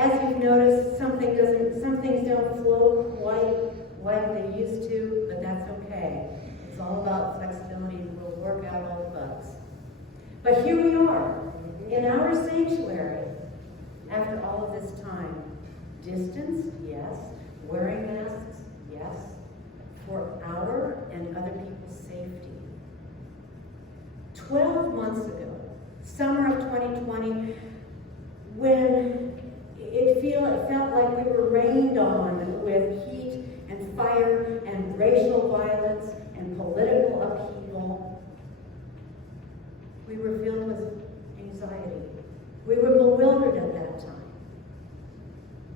As you've noticed, some things don't flow quite like they used to, but that's okay. It's all about flexibility, and we'll work out all the bugs. But here we are, in our sanctuary, after all of this time. Distance, yes. Wearing masks, yes. For our and other people's safety. 12 months ago, summer of 2020, when it felt like we were rained on with heat and fire and racial violence and political upheaval, we were filled with anxiety. We were bewildered at that time.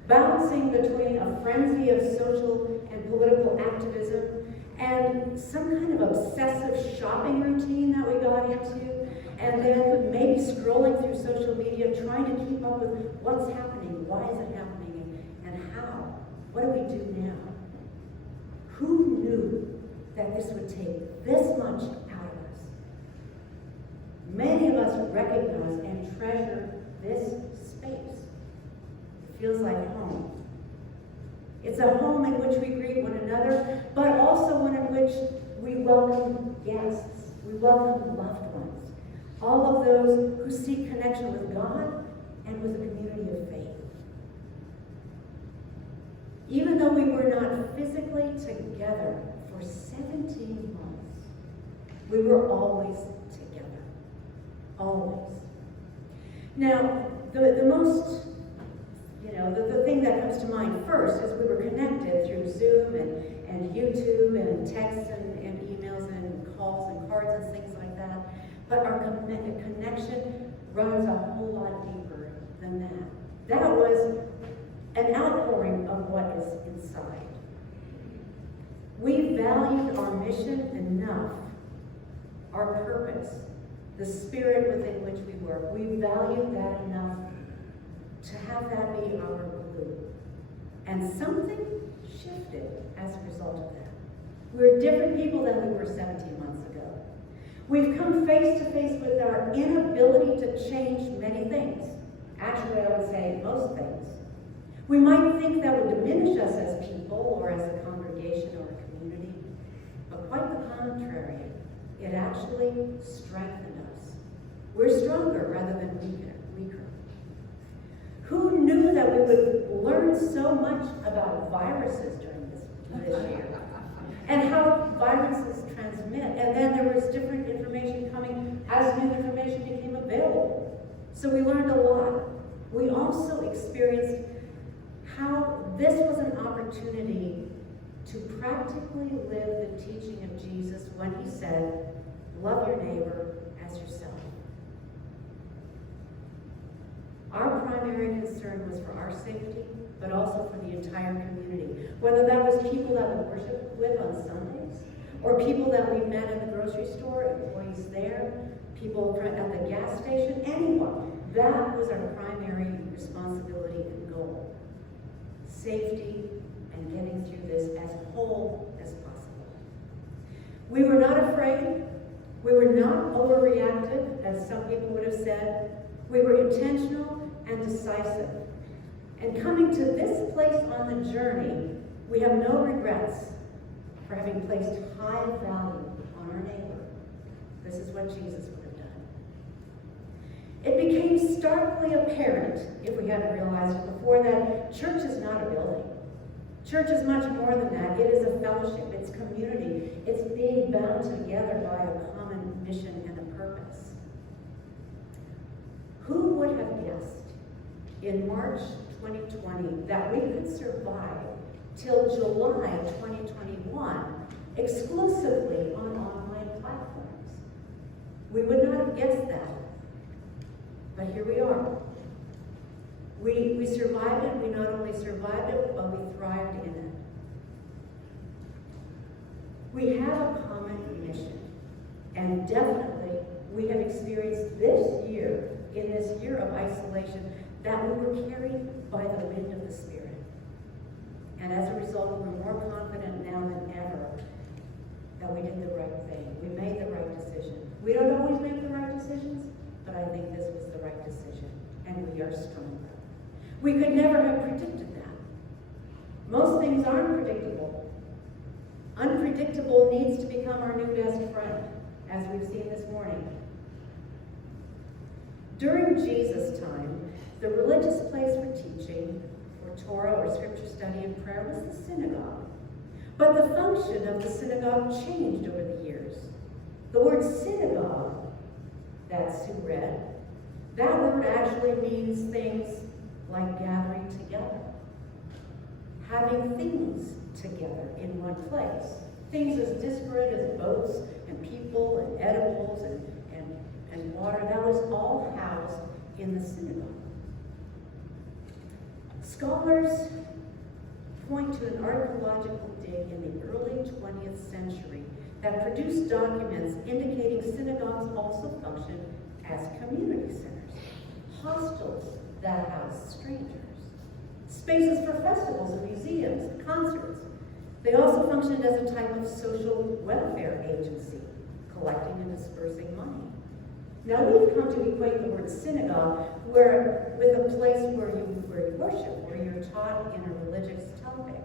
Bouncing between a frenzy of social and political activism and some kind of obsessive shopping routine that we got into, and then maybe scrolling through social media trying to keep up with what's happening, why is it happening, and how. What do we do now? Who knew that this would take this much out of us? Many of us recognize and treasure this space. It feels like home. It's a home in which we greet one another, but also one in which we welcome guests. We welcome loved ones. All of those who seek connection with God and with a community of faith. Even though we were not physically together for 17 months, we were always together. Always. Now, the most, the thing that comes to mind first is we were connected through Zoom and YouTube and texts and emails and calls and cards and things like that. But our connection runs a whole lot deeper than that. That was an outpouring of what is inside. We valued our mission enough, our purpose, the spirit within which we work. We valued that enough to have that be our glue. And something shifted as a result of that. We're different people than we were 17 months ago. We've come face to face with our inability to change many things. Actually, I would say most things. We might think that would diminish us as people or as a congregation or a community, but quite the contrary. It actually strengthened us. We're stronger rather than weaker. Who knew that we would learn so much about viruses during this year? And how viruses transmit. And then there was different information coming as new information became available. So we learned a lot. We also experienced how this was an opportunity to practically live the teaching of Jesus when he said, love your neighbor as yourself. Our primary concern was for our safety, but also for the entire community. Whether that was people that we worshiped with on Sundays, or people that we met at the grocery store, employees there, people at the gas station, anyone. That was our primary responsibility and goal. Safety and getting through this as whole as possible. We were not afraid. We were not overreactive, as some people would have said. We were intentional and decisive. And coming to this place on the journey, we have no regrets for having placed high value on our neighbor. This is what Jesus would have done. It became starkly apparent, if we hadn't realized it before, that church is not a building. Church is much more than that. It is a fellowship. It's community. It's being bound together by a common mission and a purpose. Who would have guessed in March 2020 that we could survive till July 2021 exclusively on online platforms? We would not have guessed that. But here we are. We survived it. We not only survived it, but we thrived in it. We have a common mission. And definitely, we have experienced this year, in this year of isolation, that we were carried by the wind of the Spirit. And as a result, we're more confident now than ever that we did the right thing. We made the right decision. We don't always make the right decisions, but I think this was the right decision, and we are stronger. We could never have predicted that. Most things aren't predictable. Unpredictable needs to become our new best friend, as we've seen this morning. During Jesus' time, the religious place for teaching, for Torah or scripture study and prayer, was the synagogue. But the function of the synagogue changed over the years. The word synagogue, that Sue read, that word actually means things like gathering together, having things together in one place. Things as disparate as boats and people and edibles and water, that was all housed in the synagogue. Scholars point to an archaeological dig in the early 20th century that produced documents indicating synagogues also functioned as community centers, hostels that housed strangers, spaces for festivals and museums and concerts. They also functioned as a type of social welfare agency, collecting and dispersing money. Now we've come to equate the word synagogue with a place where you worship, where you're taught in a religious topic.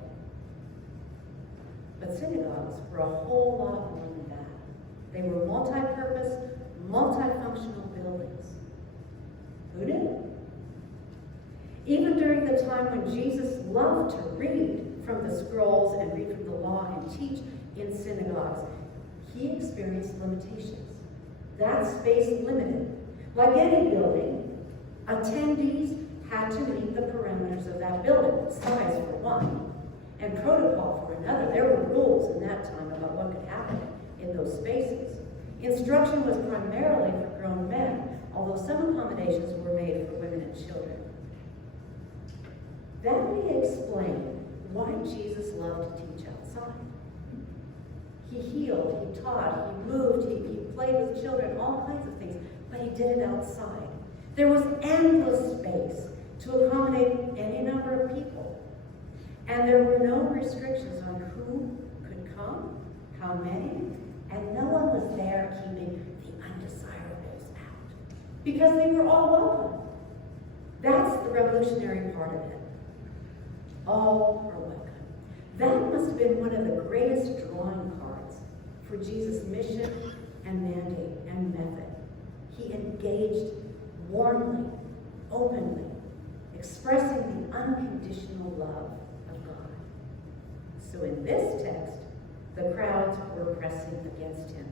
But synagogues were a whole lot more than that. They were multi-purpose, multifunctional buildings. Who knew? Even during the time when Jesus loved to read from the scrolls and read from the law and teach in synagogues, he experienced limitations. That space limited. Like any building, attendees had to meet the parameters of that building, size for one, and protocol for another. There were rules in that time about what could happen in those spaces. Instruction was primarily for grown men, although some accommodations were made for women and children. That may explain why Jesus loved to teach outside. He healed, he taught, he moved, he played with children, all kinds of things, but he did it outside. There was endless space to accommodate any number of people. And there were no restrictions on who could come, how many, and no one was there keeping the undesirables out. Because they were all welcome. That's the revolutionary part of it. All are welcome. That must have been one of the greatest drawing cards for Jesus' mission and mandate and method. He engaged warmly, openly, expressing the unconditional love of God. So in this text, the crowds were pressing against him.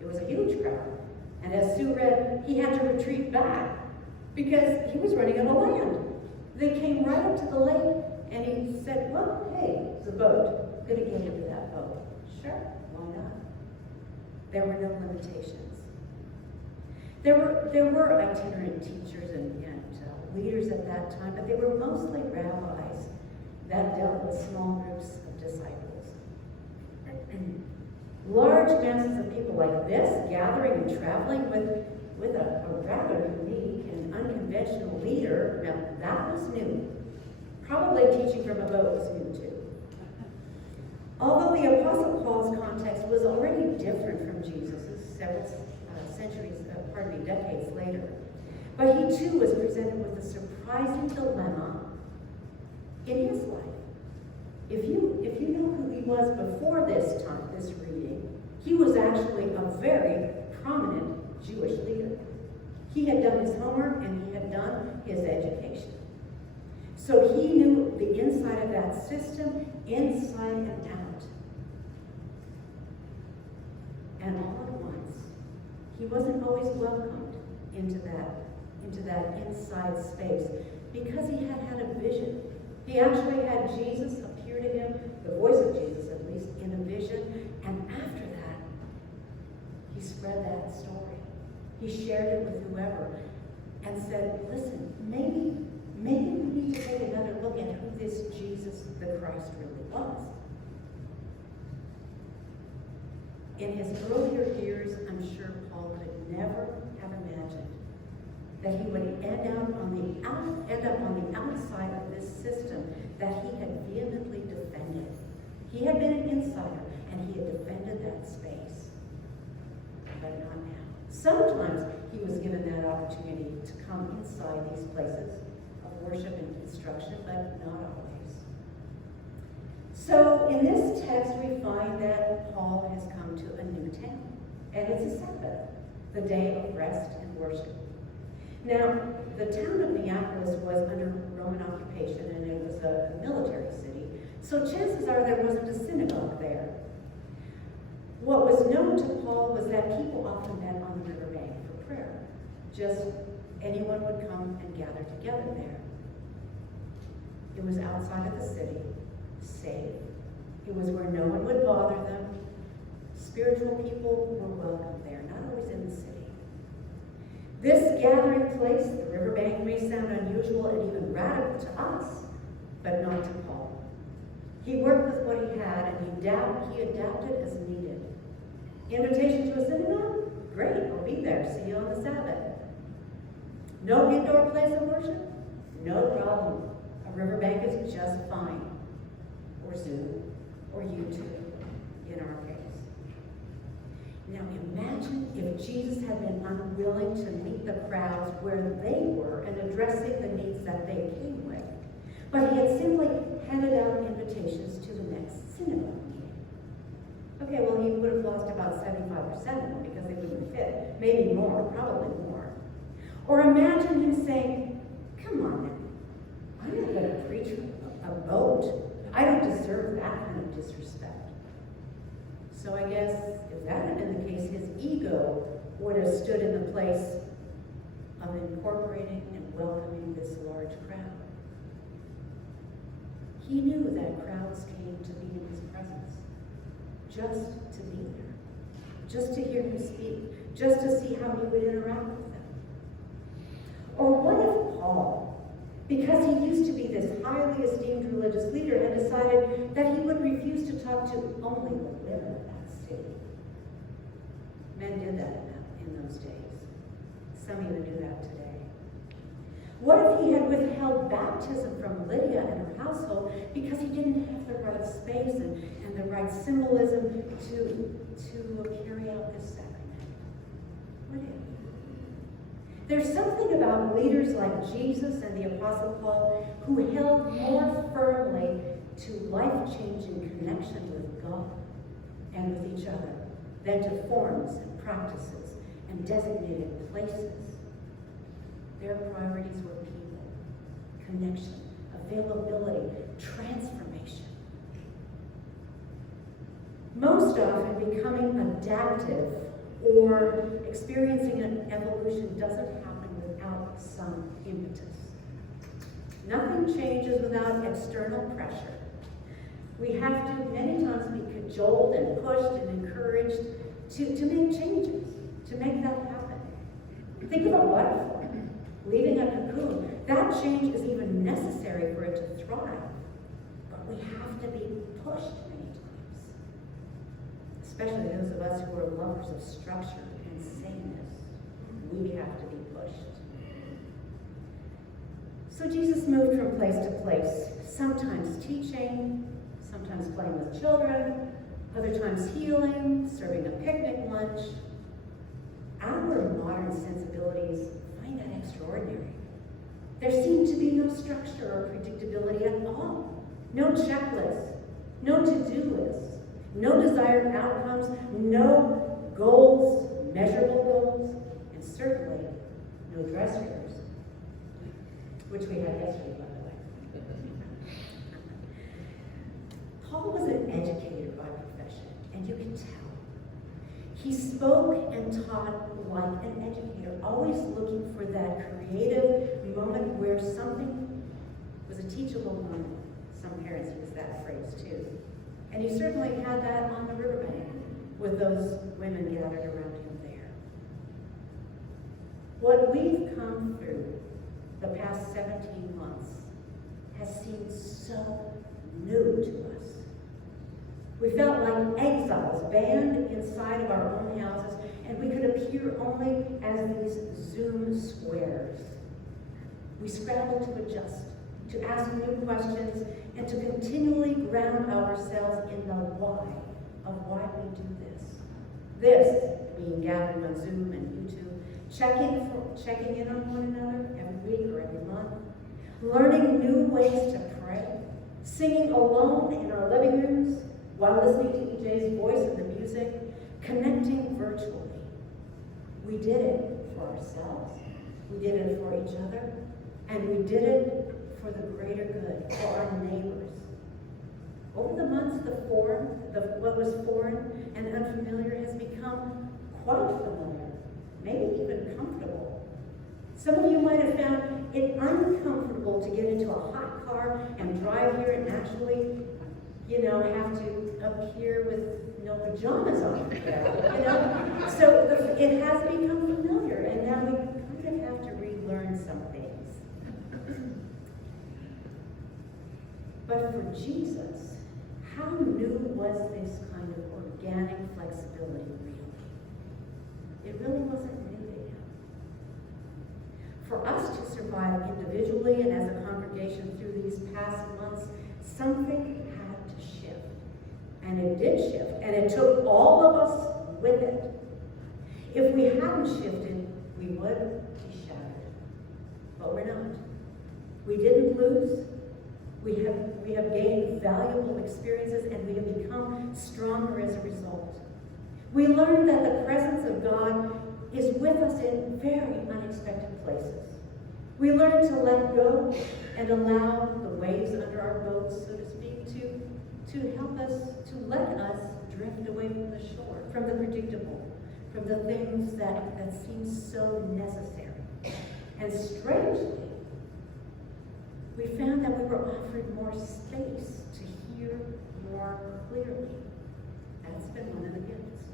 It was a huge crowd. And as Sue read, he had to retreat back because he was running out of land. They came right up to the lake, and he said, well, hey, it's a boat. Gonna get into that boat. Sure, why not? There were no limitations. There were itinerant teachers and leaders at that time, but they were mostly rabbis that dealt with small groups of disciples. Large masses of people like this, gathering and traveling with a rather unique and unconventional leader, now that was new. Probably teaching from a boat was new too. Although the Apostle Paul's context was already different from Jesus's several decades later, but he too was presented with a surprising dilemma in his life. If you know who he was before this time, this reading, he was actually a very prominent Jewish leader. He had done his homework and he had done his education. So he knew the inside of that system, inside and out. And all at once, he wasn't always welcomed into that inside space because he had a vision. He actually had Jesus appear to him, the voice of Jesus at least, in a vision. And after that, he spread that story. He shared it with whoever and said, listen, maybe we need to take another look at who this Jesus the Christ really was. In his earlier years, I'm sure Paul could never have imagined that he would end up on the outside of this system that he had vehemently defended. He had been an insider, and he had defended that space. But not now. Sometimes he was given that opportunity to come inside these places of worship and instruction, but not always. So in this text, we find that Paul has come to a new town, and it's a Sabbath, the day of rest and worship. Now, the town of Neapolis was under Roman occupation, and it was a military city, so chances are there wasn't a synagogue there. What was known to Paul was that people often met on the riverbank for prayer. Just anyone would come and gather together there. It was outside of the city, safe. It was where no one would bother them. Spiritual people were welcome there, not always in the city. This gathering place, the riverbank, may sound unusual and even radical to us, but not to Paul. He worked with what he had, and he adapted as needed. Invitation to a synagogue? Great, I'll be there. See you on the Sabbath. No indoor place of worship? No problem. A riverbank is just fine. Or Zoom, or YouTube, in our case. Now imagine if Jesus had been unwilling to meet the crowds where they were and addressing the needs that they came with, but he had simply handed out invitations to the next synagogue meeting. Okay, well, he would have lost about 75% of them because they wouldn't fit. Maybe more, probably more. Or imagine him saying, come on now, I'm not going to preach a vote. I don't deserve that kind of disrespect. So I guess if that had been the case, his ego would have stood in the place of incorporating and welcoming this large crowd. He knew that crowds came to be in his presence, just to be there, just to hear him speak, just to see how he would interact with them. Or what if Paul, because he used to be this highly esteemed religious leader, had decided that he would refuse to talk to only the women of that city? Men did that in those days. Some even do that today. What if he had withheld baptism from Lydia and her household because he didn't have the right space and the right symbolism to carry out this sacrament? What if? There's something about leaders like Jesus and the Apostle Paul who held more firmly to life-changing connection with God and with each other than to forms and practices and designated places. Their priorities were people, connection, availability, transformation. Most often, becoming adaptive or experiencing an evolution doesn't happen without some impetus. Nothing changes without external pressure. We have to many times be cajoled and pushed and encouraged to make changes, to make that happen. Think of a butterfly leaving a cocoon. That change is even necessary for it to thrive, but we have to be pushed many times. Especially those of us who are lovers of structure and sameness. We have to be pushed. So Jesus moved from place to place, sometimes teaching, sometimes playing with children, other times healing, serving a picnic lunch. Our modern sensibilities find that extraordinary. There seemed to be no structure or predictability at all. No checklist, no to-do list, no desired outcomes, no goals, measurable goals, and certainly no dress rehearsal, which we had yesterday, by the way. Paul was an educator by profession, and you can tell. He spoke and taught like an educator, always looking for that creative moment where something was a teachable moment. Some parents use that phrase too. And he certainly had that on the riverbank with those women gathered around him there. What we've come through the past 17 months has seemed so new to us. We felt like exiles banned inside of our own houses, and we could appear only as these Zoom squares. We scrambled to adjust, to ask new questions, and to continually ground ourselves in the why of why we do this. This, being gathered on Zoom and YouTube, checking in on one another every week or every month, learning new ways to pray, singing alone in our living rooms while listening to EJ's voice and the music, connecting virtually. We did it for ourselves, we did it for each other, and we did it for the greater good, for our neighbors. Over the months, what was foreign and unfamiliar has become quite familiar, maybe even comfortable. Some of you might have found it uncomfortable to get into a hot car and drive here and actually, have to appear with no pajamas on, So it has become familiar, and now we kind of have to relearn some things. But for Jesus, how new was this kind of organic flexibility really? It really wasn't new to him. For us to survive individually and as a congregation through these past months, something had to shift. And it did shift, and it took all of us with it. If we hadn't shifted, we would be shattered. But we're not. We didn't lose. We have gained valuable experiences, and we have become stronger as a result. We learned that the presence of God is with us in very unexpected places. We learned to let go and allow the waves under our boats, so to speak, to help us, to let us drift away from the shore, from the predictable, from the things that seem so necessary. And strangely, we found that we were offered more space to hear more clearly. That's been one of the gifts.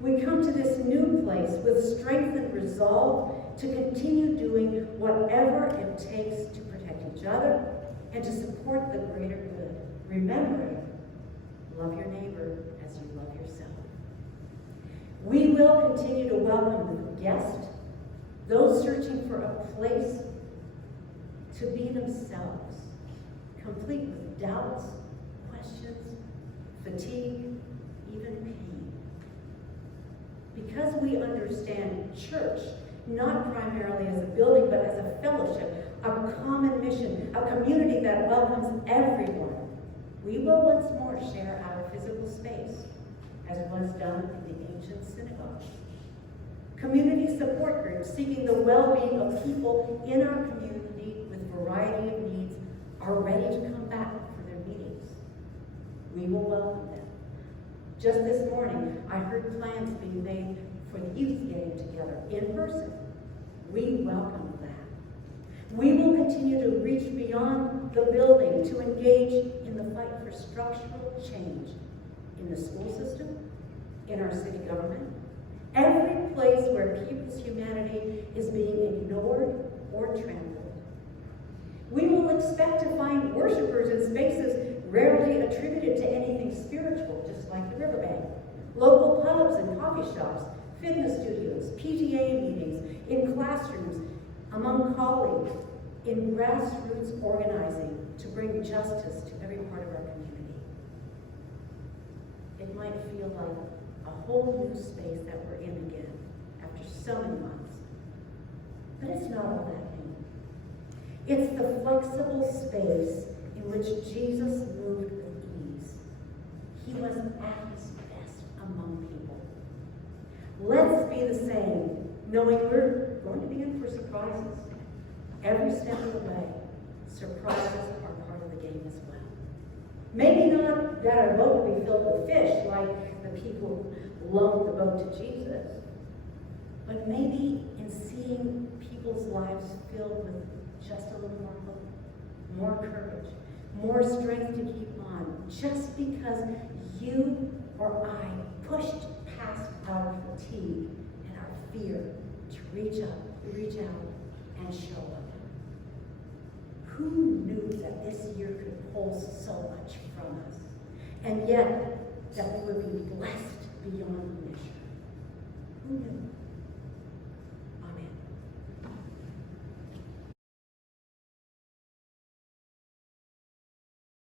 We come to this new place with strength and resolve to continue doing whatever it takes to protect each other and to support the greater good. Remembering, love your neighbor as you love yourself. We will continue to welcome the guest, those searching for a place to be themselves, complete with doubts, questions, fatigue, even pain. Because we understand church not primarily as a building, but as a fellowship, a common mission, a community that welcomes everyone, we will once more share our physical space, as was done in the ancient synagogue. Community support groups seeking the well-being of people in our community with variety of needs are ready to come back for their meetings. We will welcome them. Just this morning, I heard plans being made for the youth getting together in person. We welcome that. We will continue to reach beyond the building to engage in the fight for structural change in the school system, in our city government, every place where people's humanity is being ignored or trampled. We will expect to find worshipers in spaces rarely attributed to anything spiritual, just like the riverbank, local pubs and coffee shops, fitness studios, PTA meetings, in classrooms, among colleagues, in grassroots organizing to bring justice to every part of our community. It might feel like a whole new space that we're in again after so many months. But it's not all that new. It's the flexible space in which Jesus moved with ease. He was at his best among people. Let's be the same, knowing we're going to be in for surprises. Every step of the way, surprises are part of the game as well. Maybe not that our boat will be filled with fish like the people who loaned the boat to Jesus, but maybe in seeing people's lives filled with just a little more hope, more courage, more strength to keep on, just because you or I pushed past our fatigue and our fear to reach out, and show up. Who knew that this year could pull so much from us, and yet that we would be blessed beyond measure? Who knew?